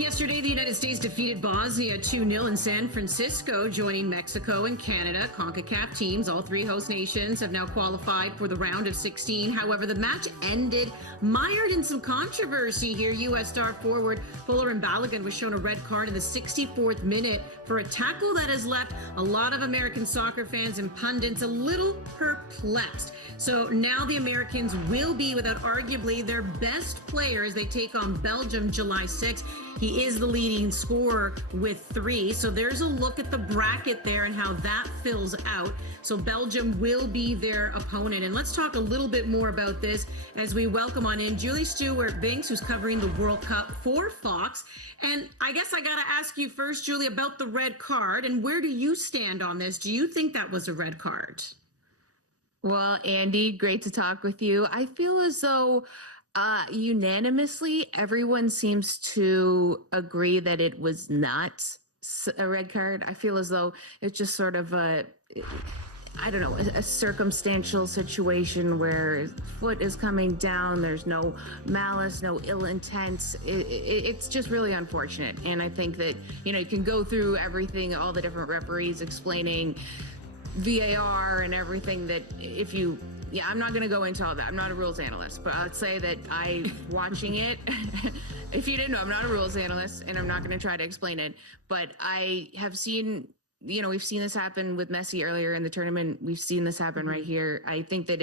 Yesterday, the United States defeated Bosnia 2-0 in San Francisco, joining Mexico and Canada. CONCACAF teams, all three host nations, have now qualified for the round of 16. However, the match ended mired in some controversy here. U.S. star forward Folarin Balogun was shown a red card in the 64th minute for a tackle that has left a lot of American soccer fans and pundits a little perplexed. So now the Americans will be without arguably their best player as they take on Belgium July 6th. He is the leading scorer with 3. So there's a look at the bracket there and how that fills out. So Belgium will be their opponent. And let's talk a little bit more about this as we welcome on in Julie Stewart-Binks, who's covering the World Cup for Fox. And I guess I got to ask you first, Julie, about the red card. And where do you stand on this? Do you think that was a red card? Well, Andy, great to talk with you. I feel as though unanimously everyone seems to agree that it was not a red card. I feel as though it's just sort of a circumstantial situation where his foot is coming down. There's no malice, no ill intent. It's just really unfortunate. And I think that, you can go through everything, all the different referees explaining VAR and everything that I'm not going to go into all that. I'm not a rules analyst, but I'd say that watching it, if you didn't know, I'm not a rules analyst and I'm not going to try to explain it, but I have seen, we've seen this happen with Messi earlier in the tournament. We've seen this happen right here. I think that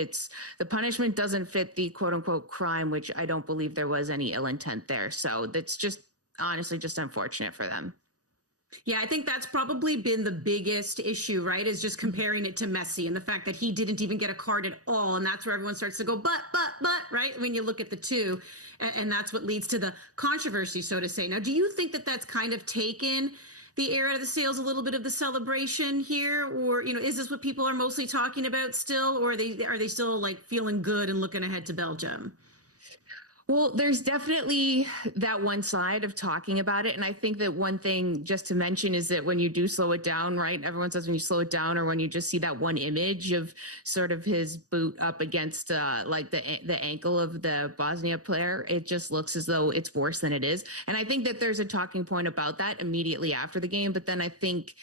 the punishment doesn't fit the quote unquote crime, which I don't believe there was any ill intent there. So that's just honestly just unfortunate for them. Yeah, I think that's probably been the biggest issue, right, is just comparing it to Messi and the fact that he didn't even get a card at all. And that's where everyone starts to go, but, right, when you look at the two. And that's what leads to the controversy, so to say. Now, do you think that that's kind of taken the air out of the sails, a little bit of the celebration here? Or, is this what people are mostly talking about still? Or are they still like feeling good and looking ahead to Belgium? Well, there's definitely that one side of talking about it. And I think that one thing just to mention is that when you do slow it down, right, everyone says when you slow it down or when you just see that one image of sort of his boot up against like the ankle of the Bosnia player, it just looks as though it's worse than it is. And I think that there's a talking point about that immediately after the game. But then I think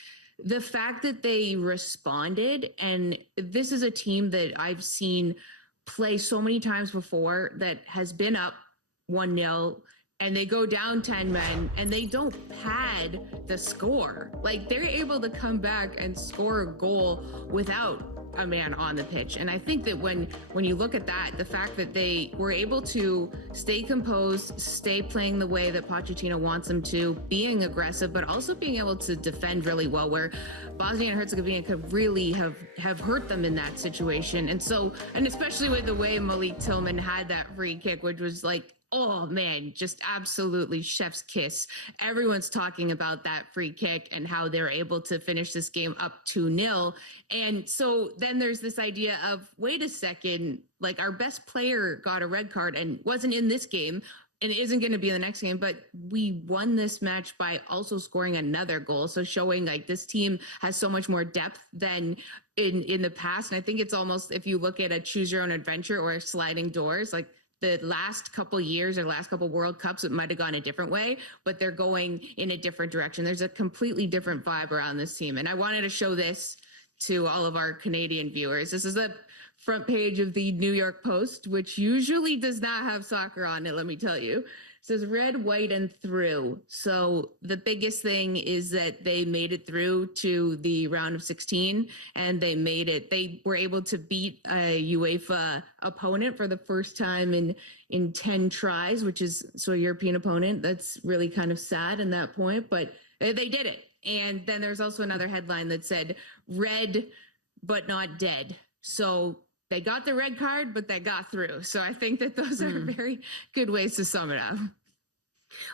the fact that they responded, and this is a team that I've seen play so many times before that has been up 1-0 and they go down 10 men and they don't pad the score. Like they're able to come back and score a goal without a man on the pitch. And I think that when you look at that, the fact that they were able to stay composed, stay playing the way that Pochettino wants them to, being aggressive, but also being able to defend really well, where Bosnia and Herzegovina could really have hurt them in that situation. And especially with the way Malik Tillman had that free kick, which was like, oh man, just absolutely chef's kiss. Everyone's talking about that free kick and how they're able to finish this game up 2-0. And so then there's this idea of, wait a second, like our best player got a red card and wasn't in this game and isn't going to be in the next game, but we won this match by also scoring another goal. So showing like this team has so much more depth than in the past. And I think it's almost, if you look at a choose your own adventure or sliding doors, like the last couple years or last couple World Cups, it might have gone a different way, but they're going in a different direction. There's a completely different vibe around this team. And I wanted to show this to all of our Canadian viewers. This is the front page of the New York Post, which usually does not have soccer on it, let me tell you. It says red, white, and through. So the biggest thing is that they made it through to the round of 16, and they were able to beat a UEFA opponent for the first time in 10 tries, which is so a European opponent. That's really kind of sad in that point, but they did it. And then there's also another headline that said red, but not dead. So they got the red card, but they got through. So I think that those are very good ways to sum it up.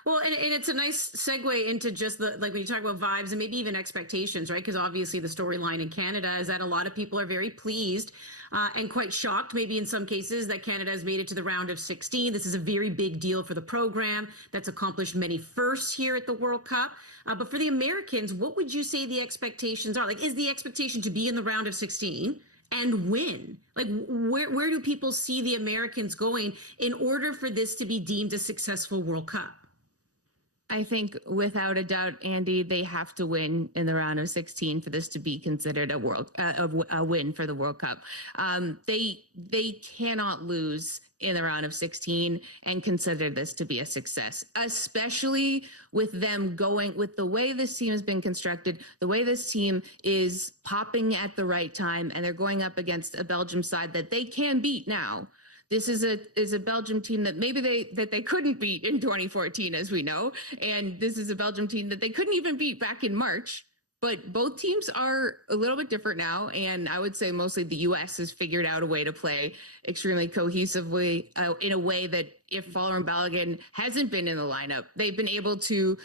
Well, and it's a nice segue into just like when you talk about vibes and maybe even expectations, right? Because obviously the storyline in Canada is that a lot of people are very pleased and quite shocked, maybe in some cases, that Canada has made it to the round of 16. This is a very big deal for the program that's accomplished many firsts here at the World Cup. But for the Americans, what would you say the expectations are? Like, is the expectation to be in the round of 16? And win? Like, where do people see the Americans going in order for this to be deemed a successful World Cup? I think without a doubt, Andy, they have to win in the round of 16 for this to be considered a win for the World Cup. They cannot lose in the round of 16 and consider this to be a success, especially with them going with the way this team has been constructed, the way this team is popping at the right time, and they're going up against a Belgium side that they can beat now. This is a Belgium team that maybe they couldn't beat in 2014, as we know, and this is a Belgium team that they couldn't even beat back in March. But both teams are a little bit different now, and I would say mostly the U.S. has figured out a way to play extremely cohesively in a way that if Fowler Balogun hasn't been in the lineup, they've been able to,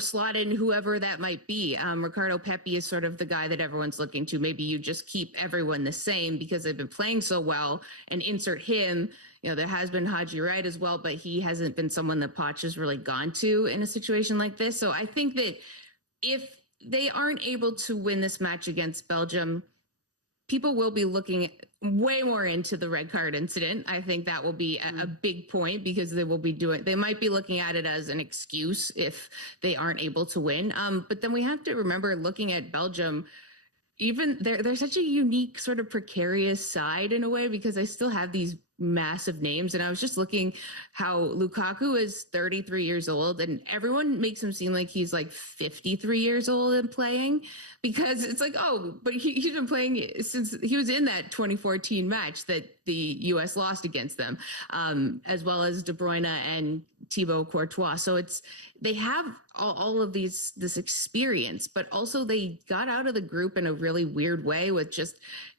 slot in whoever that might be. Ricardo Pepi is sort of the guy that everyone's looking to. Maybe you just keep everyone the same because they've been playing so well and insert him. There has been Haji Wright as well, but he hasn't been someone that Poch has really gone to in a situation like this. So I think that if they aren't able to win this match against Belgium, people will be looking way more into the red card incident. I think that will be a big point because they might be looking at it as an excuse if they aren't able to win. But then we have to remember, looking at Belgium, even they're such a unique sort of precarious side in a way, because they still have these massive names. And I was just looking how Lukaku is 33 years old and everyone makes him seem like he's like 53 years old and playing, because it's like, oh, but he's been playing since he was in that 2014 match that the US lost against them, as well as De Bruyne and Thibaut Courtois. So they have all of this experience, but also they got out of the group in a really weird way with just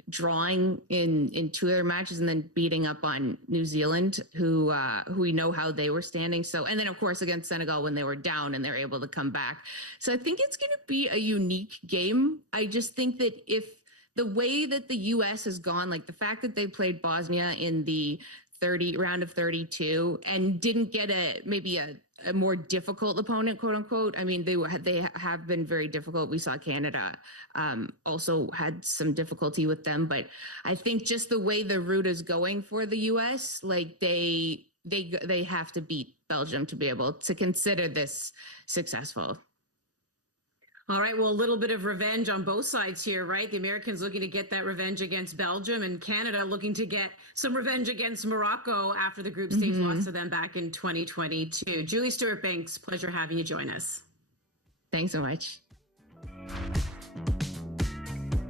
drawing in two of their matches and then beating up on New Zealand, who we know how they were standing. So, and then of course against Senegal when they were down and they're able to come back. So I think it's going to be a unique game. I just think that if the way that the US has gone, like the fact that they played Bosnia in the round of 32 and didn't get maybe a more difficult opponent, quote unquote. I mean, they have been very difficult. We saw Canada also had some difficulty with them, but I think just the way the route is going for the US, like they have to beat Belgium to be able to consider this successful. All right, well, a little bit of revenge on both sides here, right? The Americans looking to get that revenge against Belgium, and Canada looking to get some revenge against Morocco after the group stage loss to them back in 2022. Julie Stewart-Binks, pleasure having you join us. Thanks so much.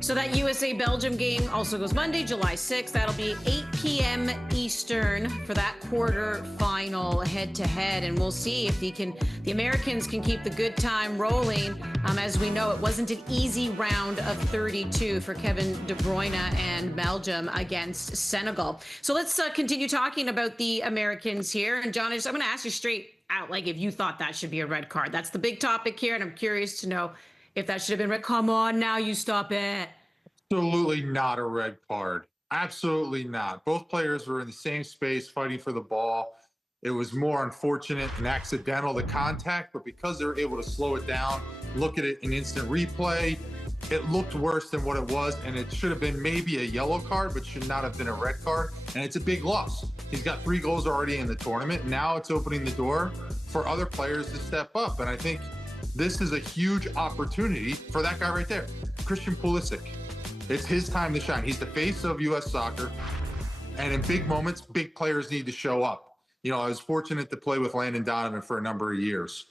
So that USA-Belgium game also goes Monday, July 6th. That'll be 8 p.m. Eastern for that quarter-final head-to-head, and we'll see if the Americans can keep the good time rolling. As we know, it wasn't an easy round of 32 for Kevin De Bruyne and Belgium against Senegal. So let's continue talking about the Americans here. And John, I'm going to ask you straight out, like, if you thought that should be a red card. That's the big topic here, and I'm curious to know if that should have been red. Come on, now you stop it. Absolutely not a red card. Absolutely not. Both players were in the same space fighting for the ball. It was more unfortunate and accidental, the contact, but because they were able to slow it down, look at it in instant replay, it looked worse than what it was, and it should have been maybe a yellow card, but should not have been a red card, and it's a big loss. He's got 3 goals already in the tournament. Now it's opening the door for other players to step up, and I think this is a huge opportunity for that guy right there, Christian Pulisic. It's his time to shine. He's the face of U.S. soccer. And in big moments, big players need to show up. I was fortunate to play with Landon Donovan for a number of years.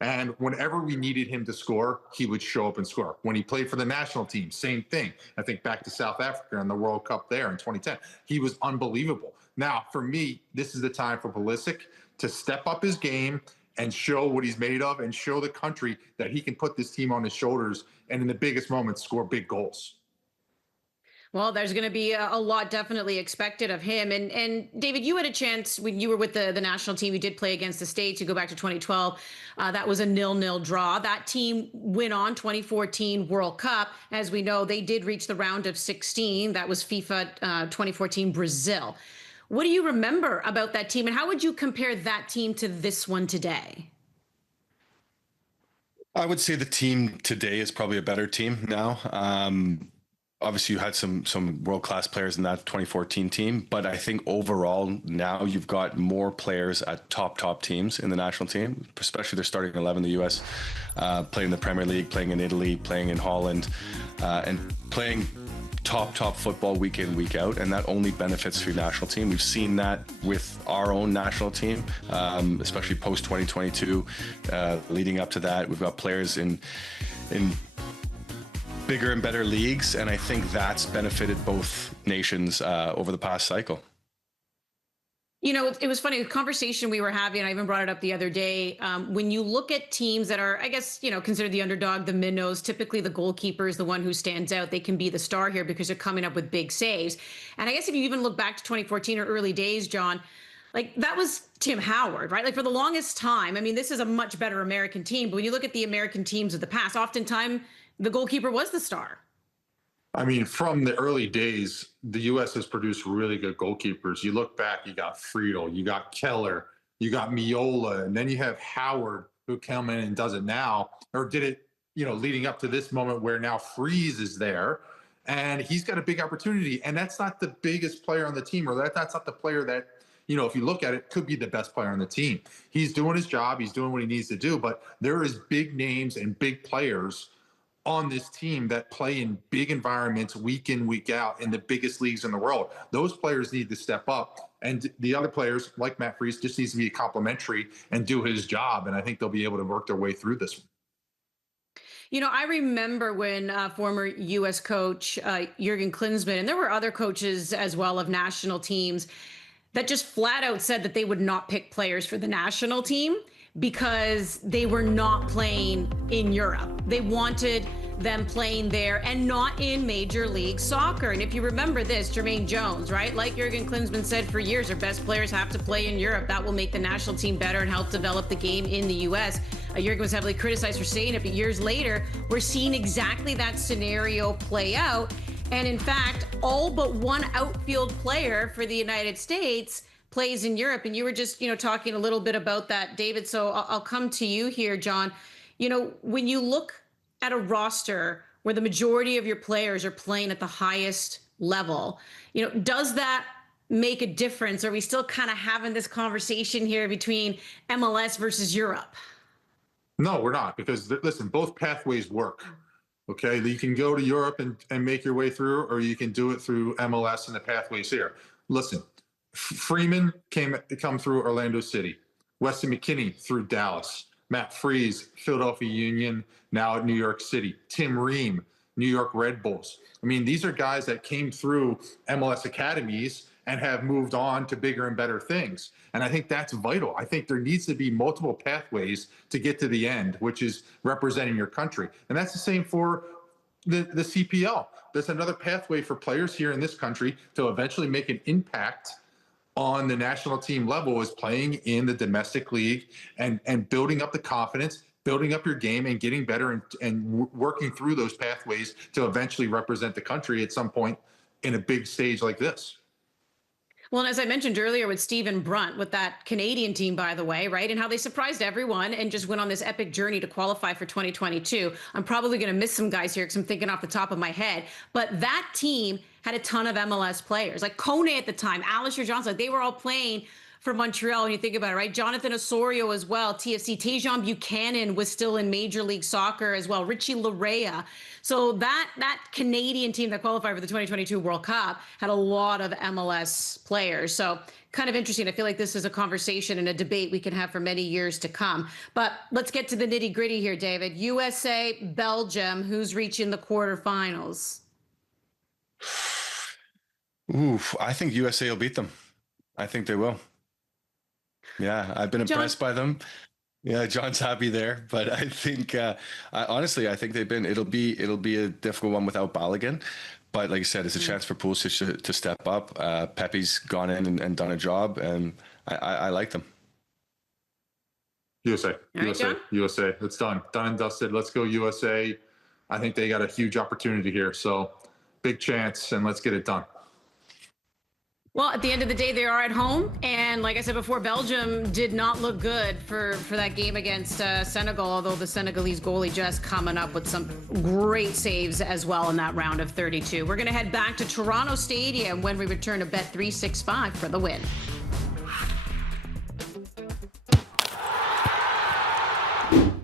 And whenever we needed him to score, he would show up and score. When he played for the national team, same thing. I think back to South Africa in the World Cup there in 2010. He was unbelievable. Now, for me, this is the time for Pulisic to step up his game and show what he's made of and show the country that he can put this team on his shoulders and in the biggest moments score big goals. Well, there's going to be a lot definitely expected of him. And David, you had a chance when you were with the national team. You did play against the States. You go back to 2012. That was a 0-0 draw. That team went on 2014 World Cup. As we know, they did reach the round of 16. That was FIFA 2014 Brazil. What do you remember about that team, and how would you compare that team to this one today? I would say the team today is probably a better team now. obviously you had some world-class players in that 2014 team, but I think overall now you've got more players at top teams in the national team, especially their starting 11, the US, playing in the Premier League, playing in Italy, playing in Holland, and playing top football week in, week out, and that only benefits your national team. We've seen that with our own national team, especially post 2022. Leading up to that, we've got players in bigger and better leagues, and I think that's benefited both nations over the past cycle. You know, it was funny, the conversation we were having, I even brought it up the other day. When you look at teams that are, I guess, you know, considered the underdog, the minnows, typically the goalkeeper is the one who stands out. They can be the star here because they're coming up with big saves. And I guess if you even look back to 2014 or early days, John, like that was Tim Howard, right? Like for the longest time, I mean, this is a much better American team, but when you look at the American teams of the past, oftentimes the goalkeeper was the star. I mean, from the early days, the U.S. has produced really good goalkeepers. You look back, you got Friedel, you got Keller, you got Miola, and then you have Howard, who came in and does it now, or did it, you know, leading up to this moment where now Freeze is there, and he's got a big opportunity. And that's not the biggest player on the team, or that's not the player that, you know, if you look at it, could be the best player on the team. He's doing his job, he's doing what he needs to do, but there is big names and big players on this team that play in big environments week in, week out in the biggest leagues in the world. Those players need to step up. And the other players, like Matt Freese, just needs to be complimentary and do his job. And I think they'll be able to work their way through this. You know, I remember when former U.S. coach Jurgen Klinsmann, and there were other coaches as well of national teams, that just flat out said that they would not pick players for the national team because they were not playing in Europe. They wanted them playing there and not in Major League Soccer. And if you remember this, Jermaine Jones, right? Like Jurgen Klinsmann said for years, our best players have to play in Europe. That will make the national team better and help develop the game in the U.S. Jurgen was heavily criticized for saying it, but years later, we're seeing exactly that scenario play out. And in fact, all but one outfield player for the United States plays in Europe. And you were just, you know, talking a little bit about that, David. So I'll come to you here, John. You know, when you look at a roster where the majority of your players are playing at the highest level, you know, does that make a difference? Are we still kind of having this conversation here between MLS versus Europe? No, we're not, because listen, both pathways work. Okay, you can go to Europe and make your way through, or you can do it through MLS and the pathways here. Listen, Freeman come through Orlando City. Weston McKennie through Dallas. Matt Freese, Philadelphia Union, now at New York City. Tim Ream, New York Red Bulls. I mean, these are guys that came through MLS academies and have moved on to bigger and better things. And I think that's vital. I think there needs to be multiple pathways to get to the end, which is representing your country. And that's the same for the CPL. There's another pathway for players here in this country to eventually make an impact on the national team level, is playing in the domestic league and building up the confidence, building up your game and getting better and working through those pathways to eventually represent the country at some point in a big stage like this. Well, and as I mentioned earlier with Stephen Brunt, with that Canadian team, by the way, right, and how they surprised everyone and just went on this epic journey to qualify for 2022. I'm probably going to miss some guys here because I'm thinking off the top of my head. But that team had a ton of MLS players, like Kone at the time, Alistair Johnson. Like they were all playing for Montreal when you think about it, right? Jonathan Osorio as well, TFC. Tajon Buchanan was still in Major League Soccer as well. Richie Larea. So that Canadian team that qualified for the 2022 World Cup had a lot of MLS players. So kind of interesting. I feel like this is a conversation and a debate we can have for many years to come. But let's get to the nitty gritty here, David. USA, Belgium, who's reaching the quarterfinals? Oof, I think USA will beat them. I think they will. Yeah, I've been impressed by them. Yeah, John's happy there, but I think honestly, I think it'll be a difficult one without Balogun. But like you said, it's a chance for Pulisic to step up. Pepe's gone in and done a job, and I like them. USA, USA. It's done and dusted. Let's go USA. I think they got a huge opportunity here, so big chance, and let's get it done. Well, at the end of the day, they are at home. And like I said before, Belgium did not look good for that game against Senegal, although the Senegalese goalie just coming up with some great saves as well in that round of 32. We're going to head back to Toronto Stadium when we return to Bet365 for the win.